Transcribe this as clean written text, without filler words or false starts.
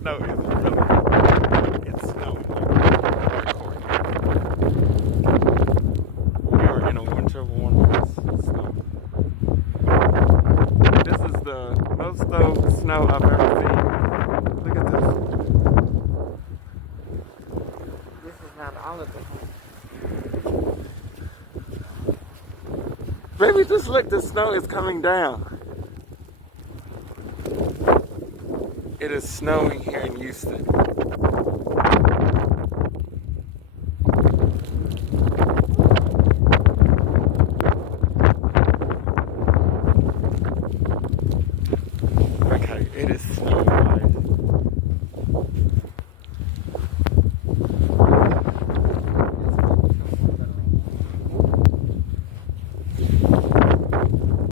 snow is really, it's snowing hardcore. We are in a winter wonderland snow. This is the most snow I've ever seen. Look at this. This is not all of it. Baby, just look, the snow is coming down. It is snowing here in Houston. Okay, it is snowing.